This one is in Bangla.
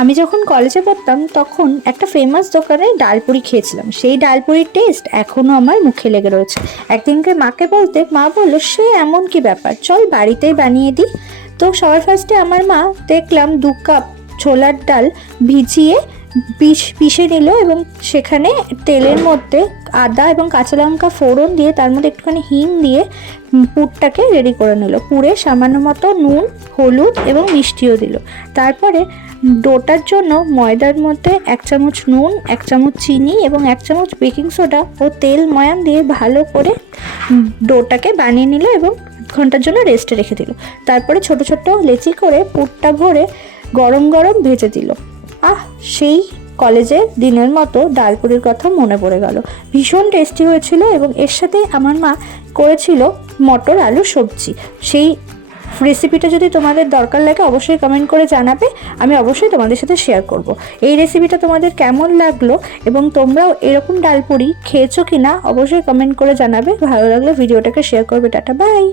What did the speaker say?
আমি যখন কলেজে পড়তাম তখন একটা ফেমাস দোকানে ডালপুরি খেয়েছিলাম। সেই ডালপুরির টেস্ট এখনও আমার মুখে লেগে রয়েছে। একদিনকে মাকে বলতে মা বললো, সে এমন কি ব্যাপার, চল বাড়িতেই বানিয়ে দিই। তো সবার ফার্স্টে আমার মা দেখলাম 2 কাপ ছোলার ডাল ভিজিয়ে পিষে নিল এবং সেখানে তেলের মধ্যে আদা এবং কাঁচা লঙ্কা ফোড়ন দিয়ে তার মধ্যে একটুখানি হিং দিয়ে পুরটাকে রেডি করে নিল। পুরে সামান্য মতো নুন, হলুদ এবং মিষ্টিও দিল। তারপরে ডোটার জন্য ময়দার মধ্যে 1 চামচ নুন, 1 চামচ চিনি এবং 1 চামচ বেকিং সোডা ও তেল ময়ান দিয়ে ভালো করে ডোটাকে বানিয়ে নিল এবং ঘন্টার জন্য রেস্টে রেখে দিল। তারপরে ছোট ছোট লেচি করে পুরটা ভরে গরম গরম ভেজে দিল। সেই কলেজের দিনের মতো ডালপুরির কথা মনে পড়ে গেল। ভীষণ টেস্টি হয়েছিল এবং এর সাথে আমার মা করেছিল মটর আলু সবজি। সেই রেসিপিটা যদি তোমাদের দরকার লাগে অবশ্যই কমেন্ট করে জানাবে, আমি অবশ্যই তোমাদের সাথে শেয়ার করব। এই রেসিপিটা তোমাদের কেমন লাগলো এবং তোমরাও এরকম ডালপুরি খেয়েছো কিনা অবশ্যই কমেন্ট করে জানাবে। ভালো লাগলে ভিডিওটাকে শেয়ার করবে। Tata, by.